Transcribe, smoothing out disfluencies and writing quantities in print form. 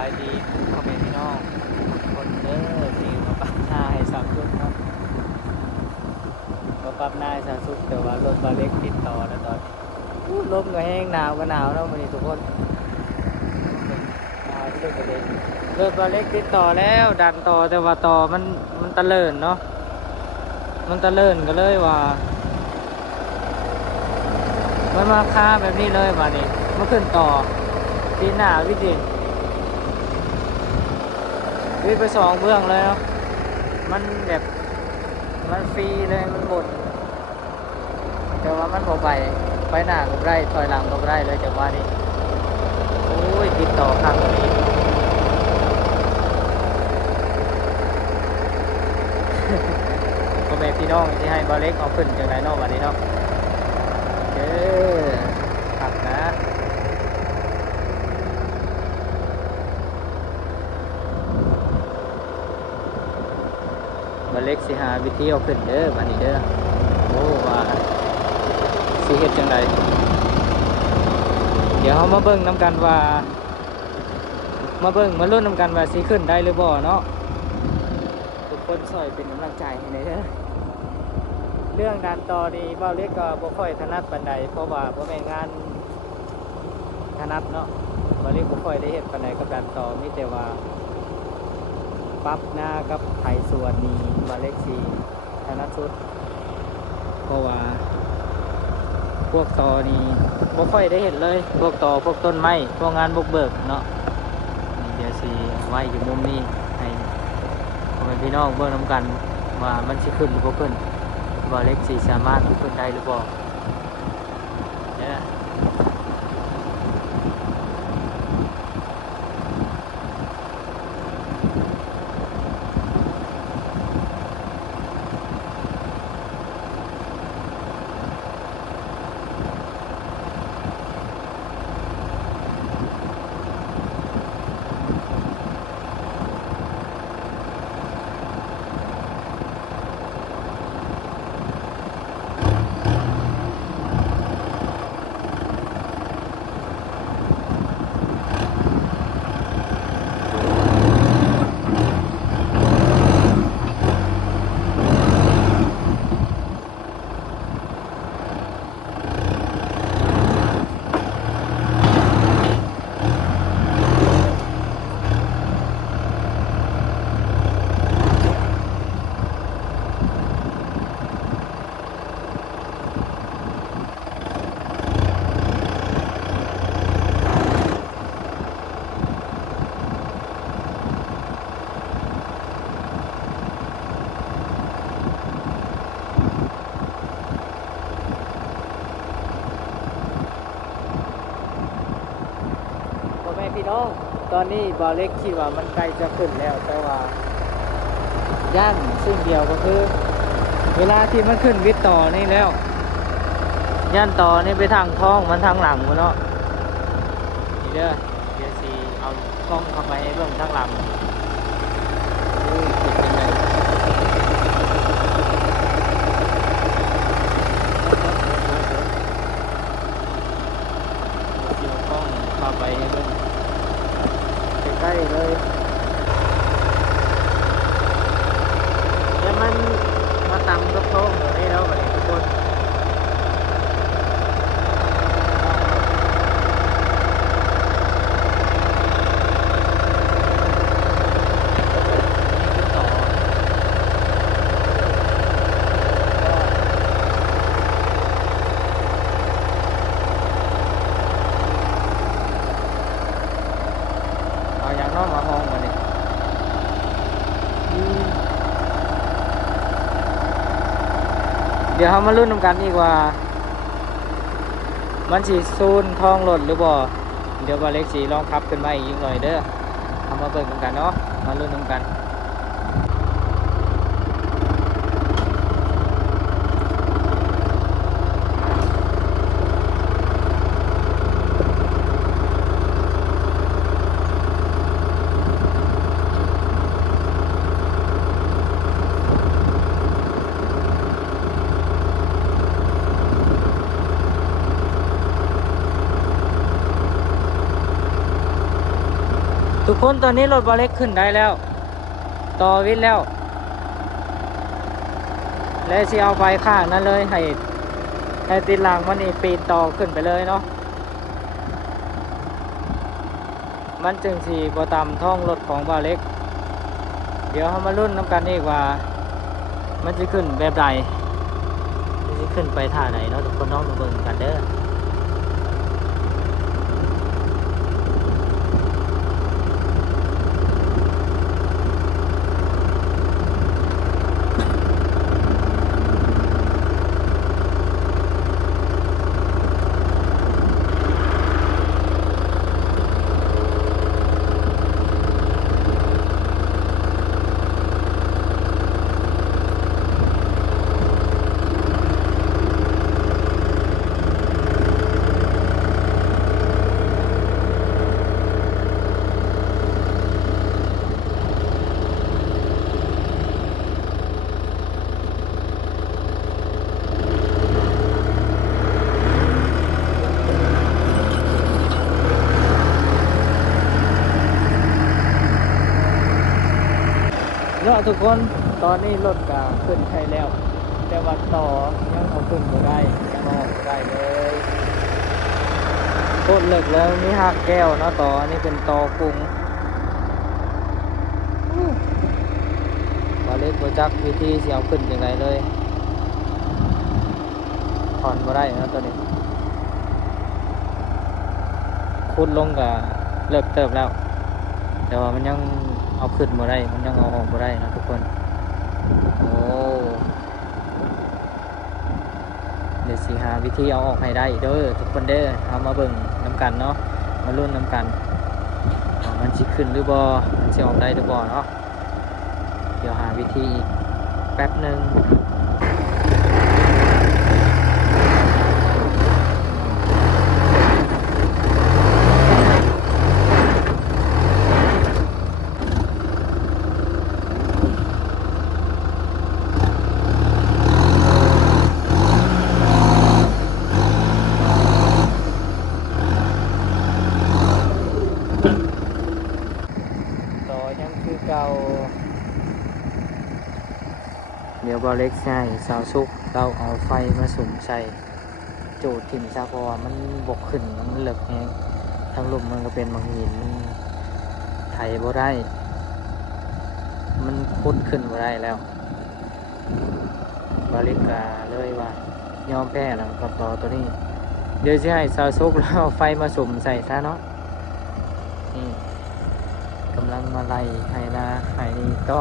ายดีพ่อแม่พี่น้องคนเด้อที่มาปรับหน้าให้สามสุดเนาะมาปรับหน้าให้สามสุดแต่ว่ารถบาเล็กติดต่อแล้วตอนนี้ลมก็แห้งหนาวก็หนาวเนาะวันนี้ทุกคนหนาวที่สุดเลยรถบาเล็กติดต่อแล้วดันต่อแต่ว่าต่อมันตะเลินเนาะมันตะเลินก็เลยว่ามันมาค้าแบบนี้เลยมานี่มันขึ้นต่อทีหน้าวิจิวิไป2เบื้องเลยเนาะมันแบบมันฟรีเลยมันหมดแต่ว่ามันพอไปหน้าก็ได้ถอยหลังก็ได้เลยจากว่านี่โอ้ยติดต่อครั้งนี้พ่อแม่พี่น้องที่ให้บาเล็กเอาขึ้นจากไหนเนาะวันนี้เนาะเด้อขับนะบาเล็กสิหาวิธีเอาขึ้นเด้อวันนี้เด้อโอ้ว่าสิเฮ็ดจังไดเดี๋ยวเรามาเบิ่งนำกันว่ามาลุ้นนำกันว่าสิขึ้นได้หรือบ่เนาะทุกคนช่วยเป็นกำลังใจให้หน่อยเด้อเรื่องดันต่อนี่บ่าวเล็กก็บ่ค่อยถนัดปานใดเพราะว่าบ่แม่นงานถนัดเนาะบ่าวเล็กบ่ค่อยได้เฮ็ดปานใดกับดันต่อมีแต่ว่าปรับหน้ากับไถสวนนี่บ่าวเล็กสิถนัดสุดเพราะว่าพวกตอนี่บ่ค่อยได้เห็นเลยพวกตอพวกต้นไม้พวกงานบุกเบิกเนาะเดี๋ยวสิไว้อยู่มุมนี้ให้พ่อแม่พี่น้องเบิ่งนำกันว่ามันสิขึ้นหรือบ่ขึ้นว่าเล็กสิสามารถขึ้นได้หรือบ่เนี่ยพ่อแม่พี่น้องตอนนี้บ่าวเล็กคิดว่ามันใกล้จะขึ้นแล้วแต่ว่าย่านสิ่งเดียวก็คือเวลาที่มันขึ้นวิทย์ต่อนี่แล้วย่านต่อนี่ไปทางท้องมันทางหลังพุ่นเนาะนี่เด้อเดี๋ยวสิเอากล้องเข้าไปให้เบิ่งทางหลังอุ้ยติดยังไงเดี๋ยวกล้องเข้าไปให้เบิ่งใกล้ๆเลยเดี๋ยวมันมาตำกับท้องอยู่นี่แล้วบัดนี้ทุกคนเอาอย่างน้อยมาห้องมาเนี่ยเดี๋ยวเรามาลุ้นนำกันอีกว่ามันสีซูนทองหล่นหรือบ่เดี๋ยวบาเล็กสีลองขับขึ้นมาอีกหน่อยเด้อเอามาเบิ่งกันเนาะมาลุ้นนำกัน ทุกคนตอนนี้รถบาเล็กขึ้นได้แล้วต่อวิทย์แล้วและสิเอาไปข้างนั้นเลยให้ติดหลังมันนี่ปีนต่อขึ้นไปเลยเนาะมันจึงสีบ่ต่ำท้องรถของบาเล็กเดี๋ยวเรามาลุ้นน้ำกันอีกว่ามันจะขึ้นแบบใดมันจะขึ้นไปท่าไหนเนาะทุกคนน้องมาเบิ่งกันเด้อเนาะทุกคนตอนนี้รถก็ขึ้นใช้แล้วแต่ว่าต่อยังเอาขึ้นบ่ได้ยังเอาออกบ่ได้เลยโคตรเลิกแล้วนี่หักแก้วเนาะต่อนี่เป็นต่อกรุงบาเล็กบ่จักวิธีสิเอาขึ้นยังไงเลยถอนบ่ได้เนาะตัวนี้ขุดลงก็เลิกเติบแล้วแต่ว่ามันยังเอาขึ้นบ่ได้มันยังเอาออกบ่ได้นะทุกคนโอ้เดี๋ยวสิหาวิธีเอาออกให้ได้เด้อทุกคนเด้อเอามาเบิ่งน้ำกันเนาะมาลุ้นน้ำกันว่ามันสิขึ้นหรือบ่มันสิออกได้หรือบ่เนาะเดี๋ยวหาวิธีอีกแป๊บหนึ่งต่อยังคือเก่าเดี๋ยวบอเล็กใช่สาวซุกเราเอาไฟมาสุ่มใส่จูดถิ่มซาพอมันบกขึ้นมันเหลือกแฮงทั้งลมมันก็เป็นบางหินมันไถบ่ได้มันพุดขึ้นบ่ได้แล้วบอเล็กกาเลยว่ายอมแพ้แล้วกับต่อตัวนี้เดี๋ยวจะให้สาวซุกเราเอาไฟมาสุ่มใส่ซะเนาะนี่กำลังมาไล่ให้นาให้นี่ต่อ